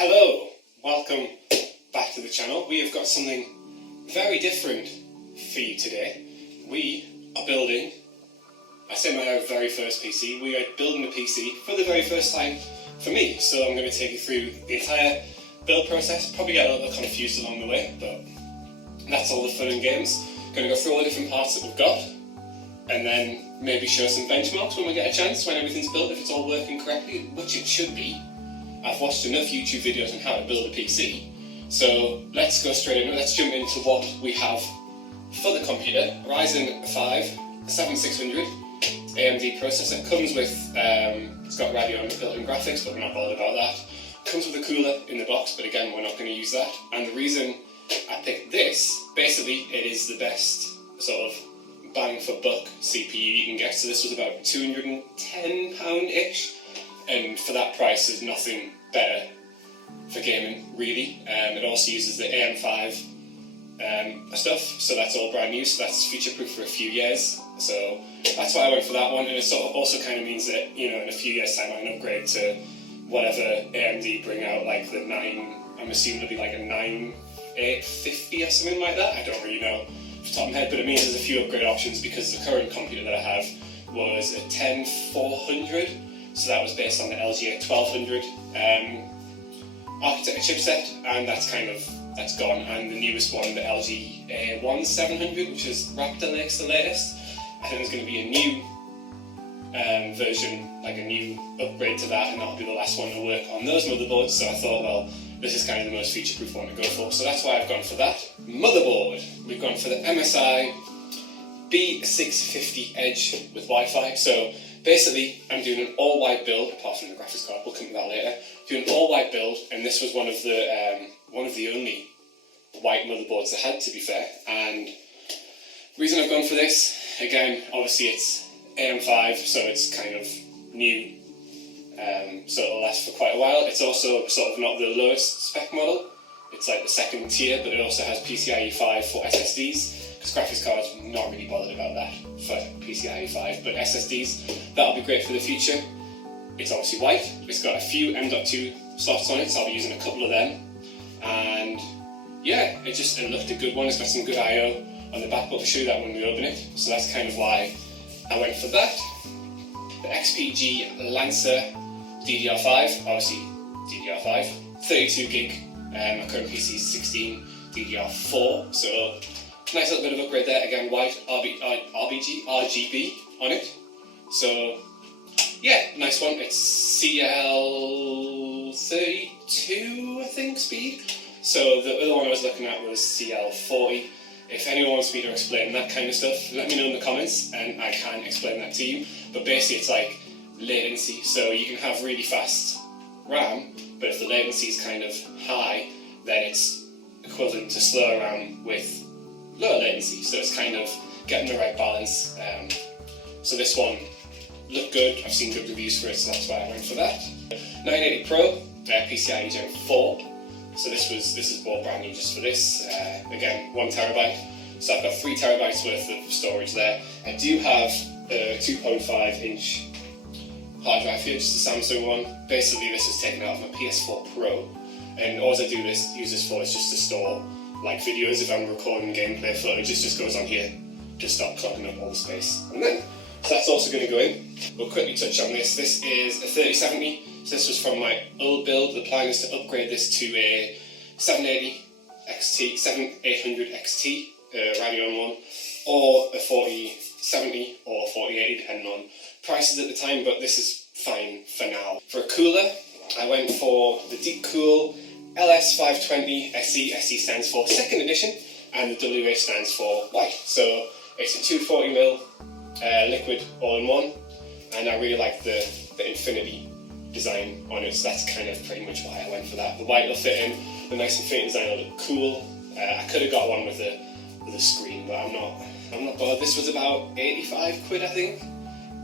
Hello, welcome back to the channel. We have got something very different for you today. We are building, I say my very first PC, we are building a PC for the very first time for me. So I'm going to take you through the entire build process, probably get a little bit confused along the way, but that's all the fun and games. Going to go through all the different parts that we've got, and then maybe show some benchmarks when we get a chance, when everything's built, if it's all working correctly, which it should be. I've watched enough YouTube videos on how to build a PC, so let's go straight in. Let's jump into what we have for the computer. Ryzen 5 7600 AMD processor. Comes with, it's got Radeon built-in graphics, but we're not bothered about that. Comes with a cooler in the box, but again, we're not going to use that. And the reason I picked this, basically, it is the best sort of bang for buck CPU you can get. So this was about £210-ish. And for that price, there's nothing better for gaming, really. It also uses the AM5 stuff, so that's all brand new, so that's future-proof for a few years. So that's why I went for that one, and it sort of also kind of means that, you know, in a few years' time I can upgrade to whatever AMD bring out, like the 9, I'm assuming it'll be like a 9850 or something like that. I don't really know off the top of my head, but it means there's a few upgrade options because the current computer that I have was a 10400. So that was based on the LG 1200 architecture chipset, and that's gone. And the newest one, the LG A1700, which is Raptor Lake's the latest. I think there's going to be a new version, like a new upgrade to that, and that'll be the last one to work on those motherboards. So I thought, well, this is kind of the most future-proof one to go for. So that's why I've gone for that. Motherboard, we've gone for the MSI B650 Edge with Wi-Fi. So basically, I'm doing an all-white build, apart from the graphics card, we'll come to that later. Doing an all-white build, and this was one of the only white motherboards I had, to be fair. And the reason I've gone for this, again, obviously it's AM5, so it's kind of new, so it'll last for quite a while. It's also sort of not the lowest spec model, it's like the second tier, but it also has PCIe 5 for SSDs. Because graphics cards, not really bothered about that for PCIe 5, but SSDs, that'll be great for the future. It's obviously white, it's got a few M.2 slots on it, so I'll be using a couple of them. And yeah, it looked a good one, it's got some good I.O. on the back, but I'll show you that when we open it. So that's kind of why I went for that. The XPG Lancer DDR5, obviously DDR5, 32 gig, my current PC is 16 DDR4, so nice little bit of upgrade there, again white, RGB on it. So yeah, nice one. It's CL32, I think, speed. So the other one I was looking at was CL40. If anyone wants me to explain that kind of stuff, let me know in the comments and I can explain that to you. But basically it's like latency, so you can have really fast RAM, but if the latency is kind of high, then it's equivalent to slower RAM with lower latency, so it's kind of getting the right balance. So this one looked good, I've seen good reviews for it, so that's why I went for that. 980 Pro, PCIe Gen 4, so this is bought brand new just for this. Again, 1TB, so I've got 3TB worth of storage there. I do have a 2.5 inch hard drive here, just a Samsung one. Basically this is taken out of my PS4 Pro, and all I use this for is just to store like videos. If I'm recording gameplay footage, it just goes on here to stop clogging up all the space. And then, so that's also going to go in. We'll quickly touch on this. This is a 3070, so this was from my old build. The plan is to upgrade this to a 780 XT, 7800 XT, Radeon one, or a 4070 or 4080, depending on prices at the time, but this is fine for now. For a cooler, I went for the Deepcool LS520 SE. SE stands for second edition, and the WH stands for white. So it's a 240ml liquid all-in-one, and I really like the infinity design on it, so that's kind of pretty much why I went for that. The white will fit in, the nice infinity design will look cool. I could have got one with a screen, but I'm not bothered. This was about 85 quid, I think,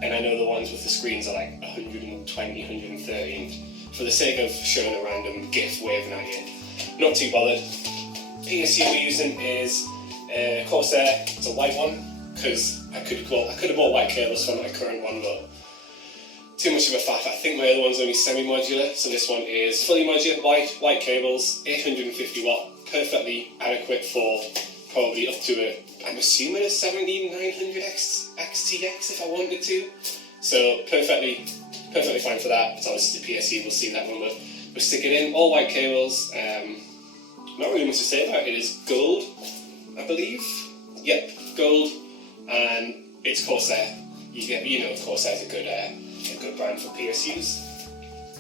and I know the ones with the screens are like 120, 130, and for the sake of showing a random GIF waving at you, not too bothered. PSU we're using is Corsair. It's a white one, because I could have bought white cables for my current one, but too much of a faff. I think my other one's only semi-modular, so this one is fully modular, white cables, 850 watt, perfectly adequate for probably up to I'm assuming a 7900 XTX if I wanted to. So perfectly fine for that. It's obviously the PSU, we'll see that when we'll stick it in. All white cables. Not really much to say about it. It is gold, I believe. Yep, gold, and it's Corsair. You know Corsair's a good brand for PSUs.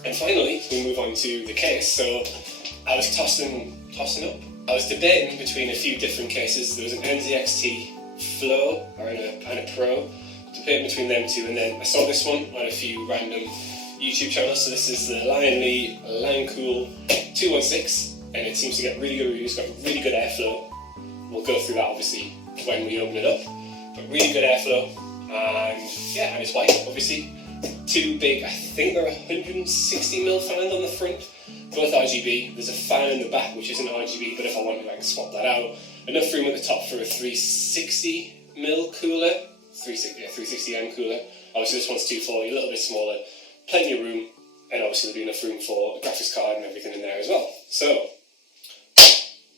And finally, we move on to the case. So I was tossing up. I was debating between a few different cases. There was an NZXT Flow and a Pro. Debating between them two, and then I saw this one on a few random YouTube channels. So this is the Lian Li Lancool 216, and it seems to get really good reviews. Got really good airflow. We'll go through that obviously when we open it up. But really good airflow, and yeah, and it's white obviously. Two big, I think they're 160mm fans on the front. Both RGB. There's a fan in the back which isn't RGB, but if I wanted, I can swap that out. Enough room at the top for a 360mm cooler, 360M cooler. Obviously this one's 240, a little bit smaller, plenty of room, and obviously there'll be enough room for a graphics card and everything in there as well. So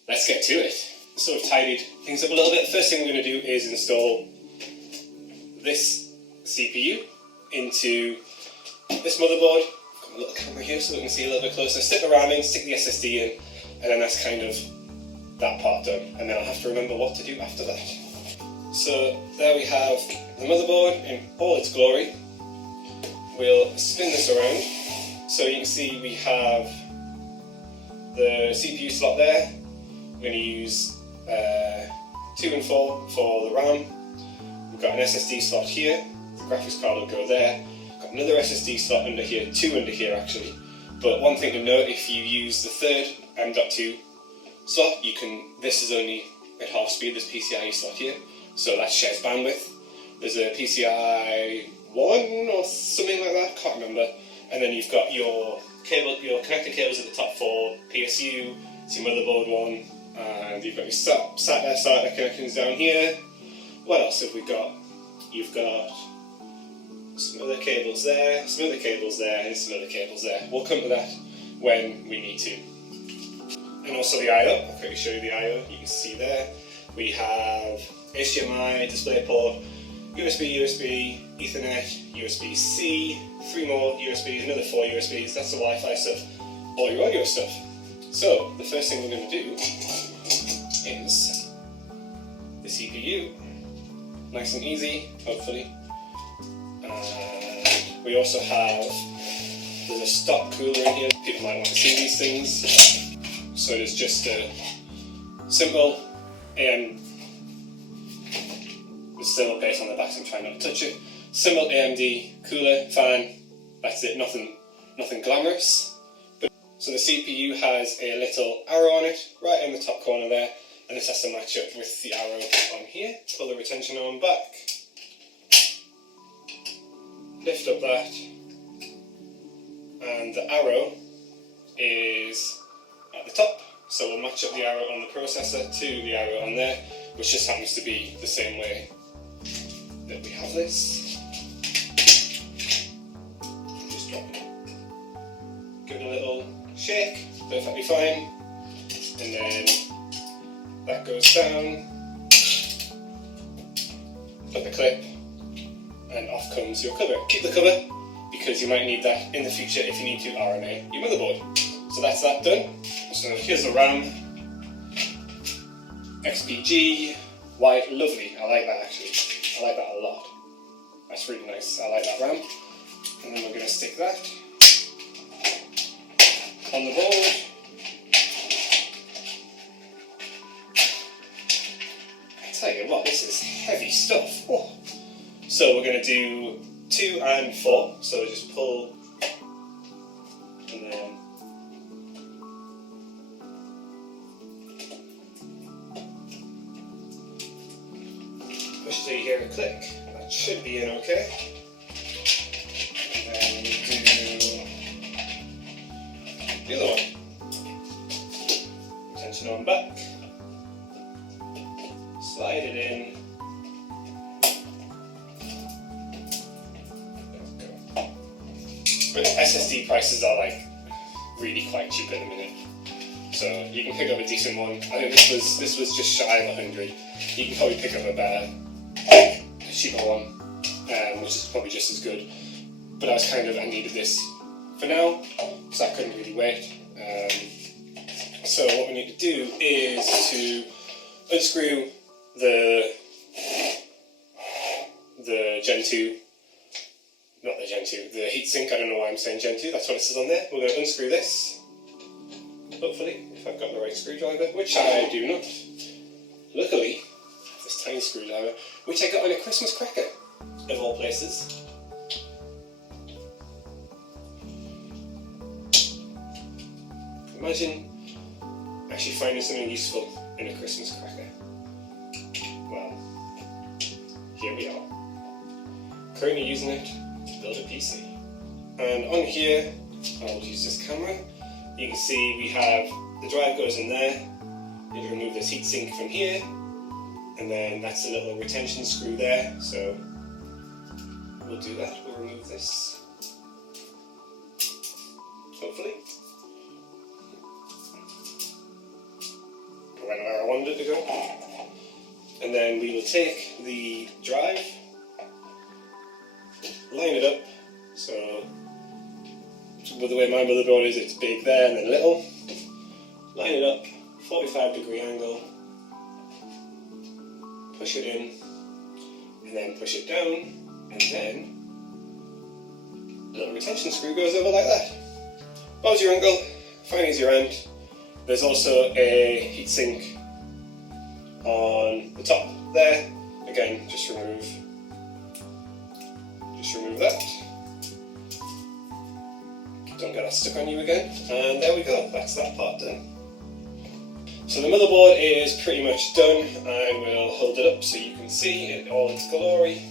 let's get to it. Sort of tidied things up a little bit. First thing we're going to do is install this CPU into this motherboard. A little camera here so we can see a little bit closer. Stick the RAM in, stick the SSD in, and then that's kind of that part done. And then I'll have to remember what to do after that. So there we have the motherboard in all its glory. We'll spin this around. So you can see we have the CPU slot there. We're going to use 2 and 4 for the RAM. We've got an SSD slot here. The graphics card will go there. Got another SSD slot under here, 2 under here actually. But one thing to note, if you use the third M.2 slot, this is only at half speed, this PCIe slot here, so that shares bandwidth. There's a PCI 1 or something like that, can't remember. And then you've got your connector cables at the top for PSU, it's your motherboard one, and you've got your SATA connections down here. What else have we got? You've got some other cables there, some other cables there, and some other cables there. We'll come to that when we need to. And also the I/O. I'll quickly show you the I/O. You can see there we have HDMI, DisplayPort, USB, Ethernet, USB-C, 3 more USBs, another 4 USBs. That's the Wi-Fi stuff, all your audio stuff. So the first thing we're going to do is the CPU. Nice and easy, hopefully. We also have, there's a stock cooler in here. People might want to see these things. So there's just a simple there's thermal paste on the back, so I'm trying not to touch it. Simple AMD cooler, fan, that's it, nothing glamorous. So the CPU has a little arrow on it, right in the top corner there, and this has to match up with the arrow on here. Pull the retention arm back. Lift up that, and the arrow is at the top, so we'll match up the arrow on the processor to the arrow on there, which just happens to be the same way that we have this. Just drop it, give it a little shake, perfectly fine, and then that goes down, put the clip, and off comes your cover. Keep the cover because you might need that in the future if you need to RMA your motherboard. So that's that done. So here's the RAM. XPG, white, lovely. I like that actually. I like that a lot. That's really nice. I like that RAM. And then we're going to stick that on the board. I tell you what, this is heavy stuff. Oh. So we're going to do 2 and 4, so just pull and then push until you hear a click. That should be in okay. And then we do the other one. Tension on back. Slide it in. But SSD prices are like really quite cheap at the minute, so you can pick up a decent one. I think this was just shy of 100. You can probably pick up a better, cheaper one, which is probably just as good. But I needed this for now, so I couldn't really wait. So what we need to do is to unscrew the Gen 2, not the Gen 2, the heatsink. I don't know why I'm saying Gen 2, that's what it says on there. We're going to unscrew this, hopefully, if I've got the right screwdriver, which I do not. Luckily, I have this tiny screwdriver, which I got on a Christmas cracker, of all places. Imagine actually finding something useful in a Christmas cracker. Well, here we are. Currently using it to build a PC. And on here, I'll use this camera. You can see we have the drive goes in there. You can remove this heatsink from here, and then that's a little retention screw there. So we'll do that. We'll remove this. Hopefully. Went where I wanted it to go. And then we will take the drive, line it up, so with the way my motherboard is, it's big there and then little. Line it up, 45-degree angle, push it in, and then push it down, and then a little retention screw goes over like that. Bob's your uncle, fine as your aunt. There's also a heatsink on the top there. Again, just remove that. Don't get that stuck on you again. And there we go, that's that part done. So the motherboard is pretty much done. I will hold it up so you can see it all in its glory.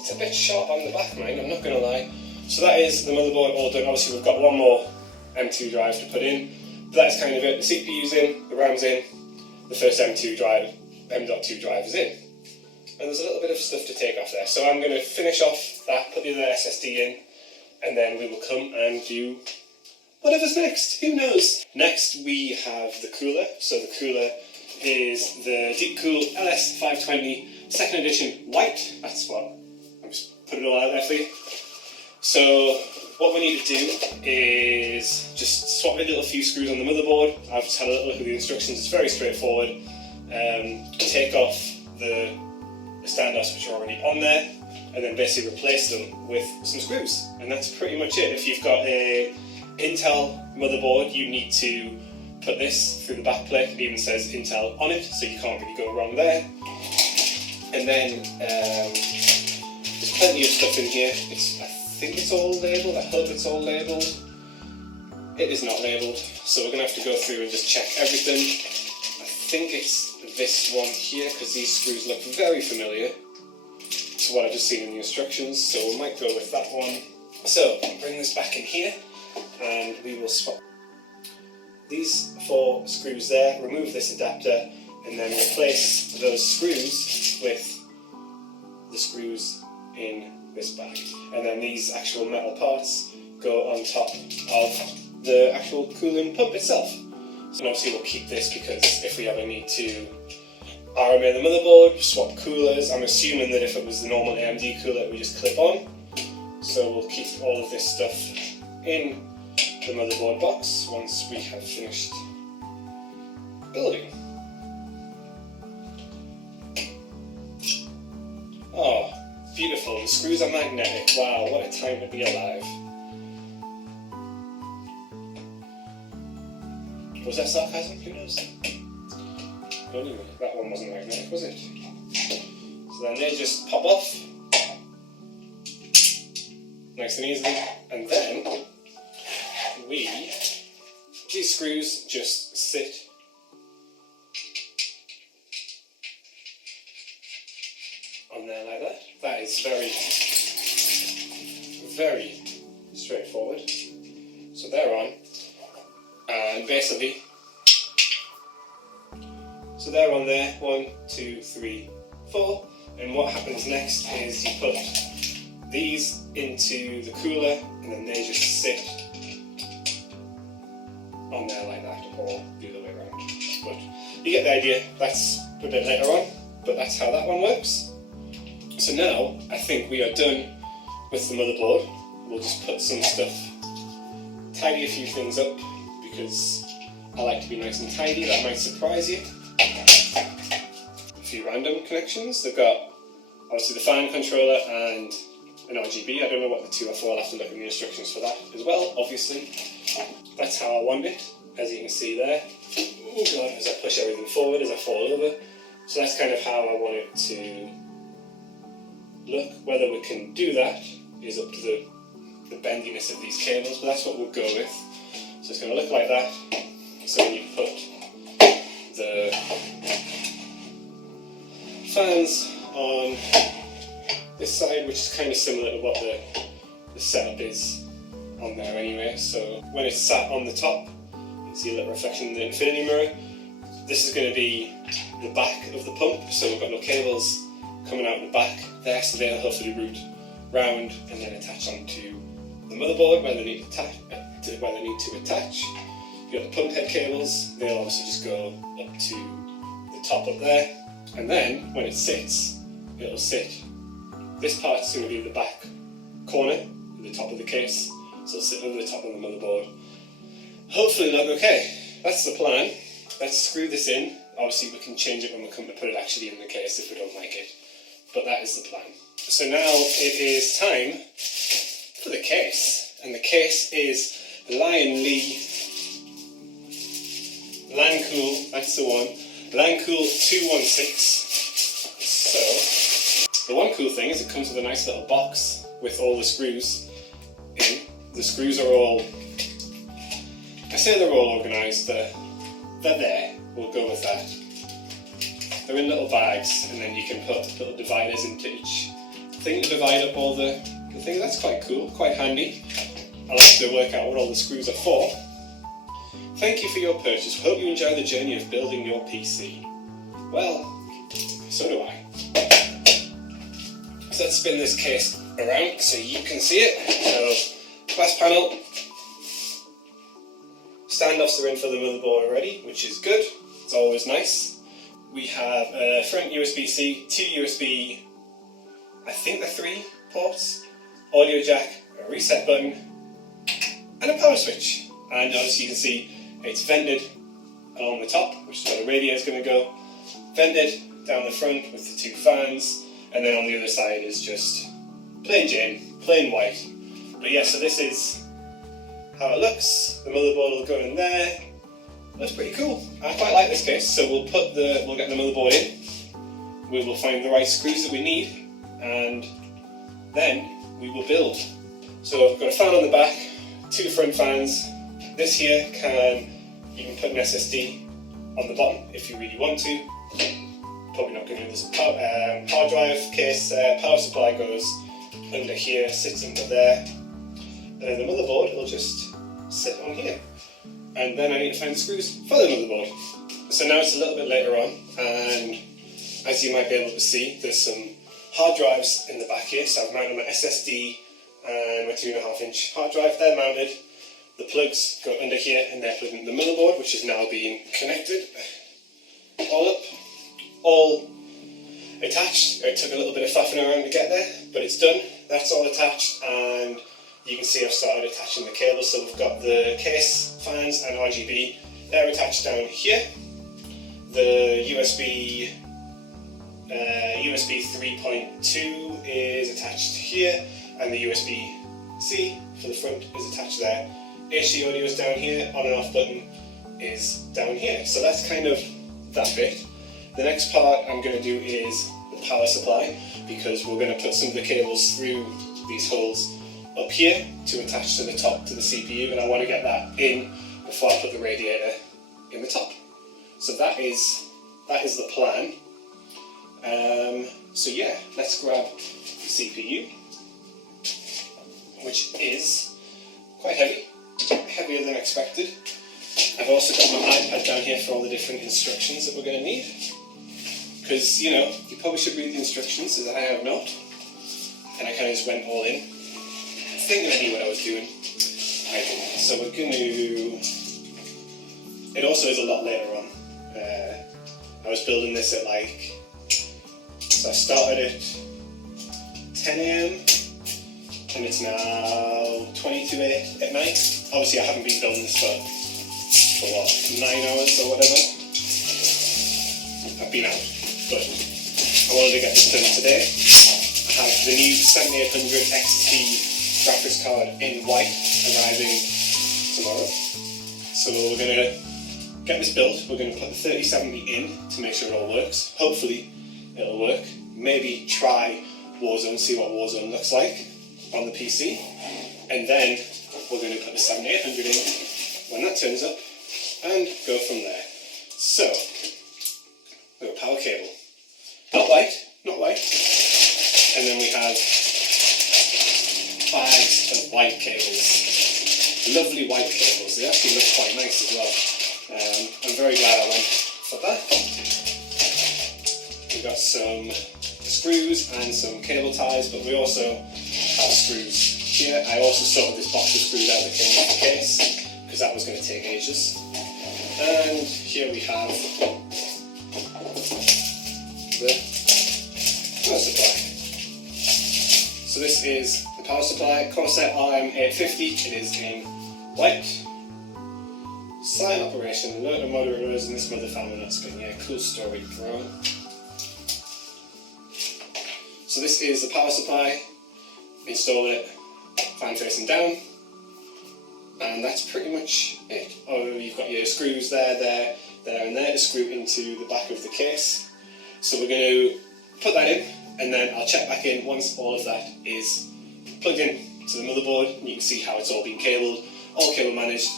It's a bit sharp on the back, mine, I'm not going to lie. So that is the motherboard all done. Obviously we've got one more M2 drive to put in. But that's kind of it. The CPU's in, the RAM's in, the first M.2 drive is in. And there's a little bit of stuff to take off there. So I'm going to finish off that, put the other SSD in, and then we will come and do whatever's next. Who knows? Next we have the cooler. So the cooler is the Deepcool LS520 2nd edition white. That's what, I'm just putting it all out there for you. So what we need to do is just swap a little few screws on the motherboard. I've just had a little look at the instructions, it's very straightforward. Take off the standoffs which are already on there, and then basically replace them with some screws. And that's pretty much it. If you've got a Intel motherboard, you need to put this through the back plate. It even says Intel on it, so you can't really go wrong there. And then there's plenty of stuff in here. I think it's all labelled, I hope it's all labelled. It is not labelled, so we're going to have to go through and just check everything. I think it's this one here, because these screws look very familiar to what I've just seen in the instructions, so we might go with that one. So, bring this back in here, and we will swap these 4 screws there, remove this adapter, and then replace those screws with the screws in this back. And then these actual metal parts go on top of the actual cooling pump itself. So obviously we'll keep this because if we ever need to RMA the motherboard, swap coolers, I'm assuming that if it was the normal AMD cooler it would just clip on. So we'll keep all of this stuff in the motherboard box once we have finished building. Oh, beautiful, the screws are magnetic. Wow, what a time to be alive. Was that sarcasm? Who knows? Anyway, that one wasn't magnetic, was it? So then they just pop off. Nice and easy. And then these screws just sit on there like that. That is very, very straightforward. So they're on, and basically, so they're on there, 1, 2, 3, 4, and what happens next is you put these into the cooler, and then they just sit on there like that, or the other way around. But you get the idea. That's a bit later on, but that's how that one works. So now I think we are done with the motherboard. We'll just put some stuff, tidy a few things up, because I like to be nice and tidy. That might surprise you. A few random connections. They've got obviously the fan controller and an RGB. I don't know what the two are for. I'll have to look at the instructions for that as well, obviously. That's how I want it, as you can see there. Oh god, as I push everything forward, as I fall over. So that's kind of how I want it to look. Whether we can do that is up to the bendiness of these cables, but that's what we'll go with. So it's going to look like that. So when you put the fans on this side, which is kind of similar to what the setup is on there anyway. So when it's sat on the top, you can see a little reflection in the infinity mirror. This is going to be the back of the pump, so we've got no cables coming out the back there, so they'll hopefully route round and then attach onto the motherboard where they need to attach. You've got the pump head cables, they'll obviously just go up to the top up there, and then when it sits, it'll sit. This part's going to be the back corner at the top of the case, so it'll sit over the top of the motherboard. Hopefully look okay. That's the plan. Let's screw this in. Obviously we can change it when we come to put it actually in the case if we don't like it, but that is the plan. So now it is time for the case, and the case is Lian Li Lancool, that's the one, Lancool 216. So, the one cool thing is it comes with a nice little box with all the screws in. The screws are all, I say they're all organised, they're there, we'll go with that. They're in little bags, and then you can put little dividers into each thing to divide up all the things. That's quite cool, quite handy. I like to work out what all the screws are for. Thank you for your purchase. Hope you enjoy the journey of building your PC. Well, so do I. So let's spin this case around so you can see it. So, glass panel. Standoffs are in for the motherboard already, which is good. It's always nice. We have a front USB-C, two USB, I think they're 3 ports, audio jack, a reset button, and a power switch. And obviously you can see it's vented along the top, which is where the radio is going to go, vented down the front with the 2 fans, and then on the other side is just plain Jane, plain white. But yeah, so this is how it looks. The motherboard will go in there. That's pretty cool. I quite like this case. So we'll get the motherboard in. We will find the right screws that we need, and then we will build. So I've got a fan on the back, 2 front fans. This here you can put an SSD on the bottom if you really want to. Probably not going to do this. Power drive case, power supply goes under here, sits under there. And then the motherboard will just sit on here. And then I need to find the screws for the motherboard. So now it's a little bit later on, and as you might be able to see, there's some hard drives in the back here. So I've mounted my SSD and my 2.5-inch hard drive. They're mounted. The plugs go under here, and they're plugged into the motherboard, which is now being connected. All up, all attached. It took a little bit of faffing around to get there, but it's done. That's all attached, and you can see I've started attaching the cables. So we've got the case, fans and RGB. They're attached down here. The USB 3.2 is attached here, and the USB-C for the front is attached there. HD audio is down here, on and off button is down here. So that's kind of that bit. The next part I'm going to do is the power supply, because we're going to put some of the cables through these holes up here to attach to the top to the CPU, and I want to get that in before I put the radiator in the top. So that is the plan. So yeah, let's grab the CPU, which is quite heavy, heavier than expected. I've also got my iPad down here for all the different instructions that we're going to need, because you probably should read the instructions, as I have not. and I kind of just went all in, thinking I knew what I was doing. I didn't. So we're going to... It also is a lot later on. I was building this at like... So I started at 10 AM, and it's now 20 to 8 at night. Obviously I haven't been building this for what, 9 hours or whatever. I've been out, but I wanted to get this done today. I have the new 7800 XT graphics card in white arriving tomorrow. So we're going to get this built. We're going to put the 3070 in to make sure it all works. Hopefully it'll work. Maybe try Warzone, see what Warzone looks like on the PC. And then we're going to put the 7800 in when that turns up and go from there. So, we've got a power cable. Not white. And then we have bags of white cables. Lovely white cables. They actually look quite nice as well. I'm very glad I went for that. We've got some screws and some cable ties, but we also have screws here. I also sorted this box of screws out that came with the case, because that was going to take ages. And here we have the power supply. So this is the power supply, Corsair RM850. It is in white. Silent operation, load of moderators, and this mother family not spin. Yeah, cool story, bro. So this is the power supply. Install it, fan facing down, and that's pretty much it. Oh, you've got your screws there, and there to screw into the back of the case. So we're going to put that in, and then I'll check back in once all of that is plugged in to the motherboard, and you can see how it's all been cabled, all cable managed,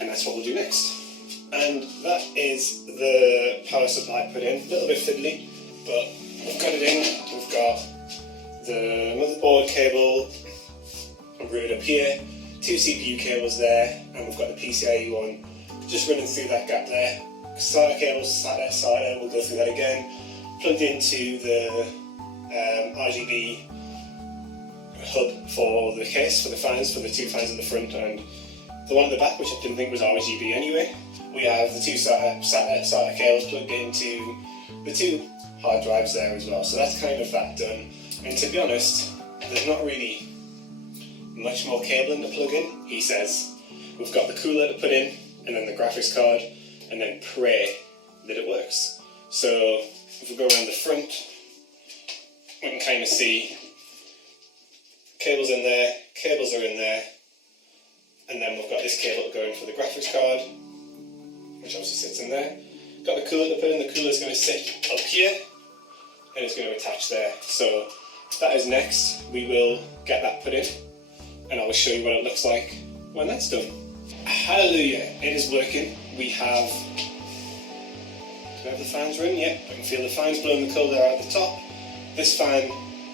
and that's what we'll do next. And that is the power supply put in. A little bit fiddly, but we've got it in. We've got the motherboard cable routed up here, 2 CPU cables there, and we've got the PCIe one just running through that gap there. SATA cables, SATA, we'll go through that again. Plugged into the RGB hub for the case, for the fans, for the 2 fans at the front and the one at the back, which I didn't think was RGB anyway. We have the 2 SATA cables plugged into the 2 hard drives there as well. So that's kind of that done. And to be honest, there's not really much more cabling to plug in. He says we've got the cooler to put in, and then the graphics card, and then pray that it works. So if we go around the front, we can kind of see cables in there, cables are in there, and then we've got this cable to go in for the graphics card, which obviously sits in there. Got the cooler to put in. The cooler's going to sit up here, and it's going to attach there. So that is next. We will get that put in, and I will show you what it looks like when that's done. Hallelujah, it is working. Do we have the fans running? Yep, I can feel the fans blowing the cold air out the top. This fan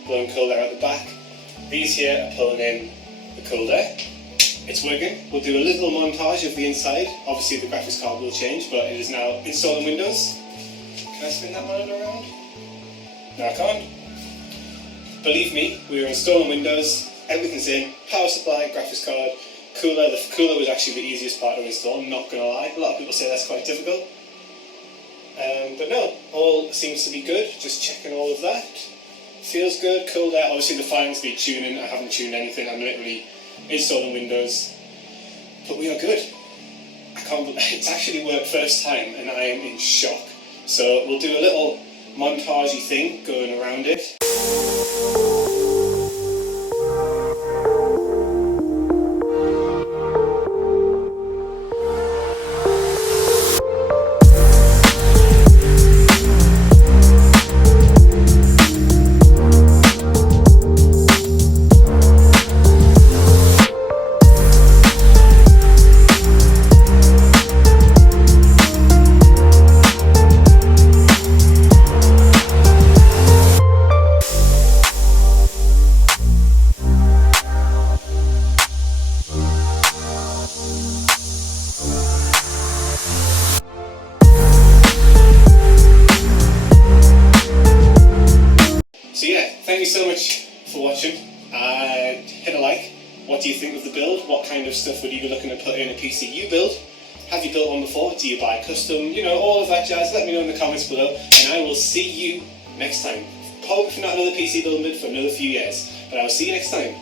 blowing cold air out the back. These here are pulling in the cold air. It's working. We'll do a little montage of the inside. Obviously the graphics card will change, but it is now installing Windows. Can I spin that monitor around? No, I can't. Believe me, we are installing Windows. Everything's in. Power supply, graphics card, cooler. The cooler was actually the easiest part to install, I'm not going to lie. A lot of people say that's quite difficult. But no, all seems to be good. Just checking all of that. Feels good, cooled out. Obviously the fans need tuning. I haven't tuned anything. I'm literally installing Windows. But we are good. I can't believe it's actually worked first time, and I am in shock. So we'll do a little montagey thing going around it. do you think of the build? What kind of stuff would you be looking to put in a PC you build? Have you built one before? Do you buy custom? You know, all of that jazz. Let me know in the comments below, and I will see you next time. Hope for not another PC build mid for another few years, but I will see you next time.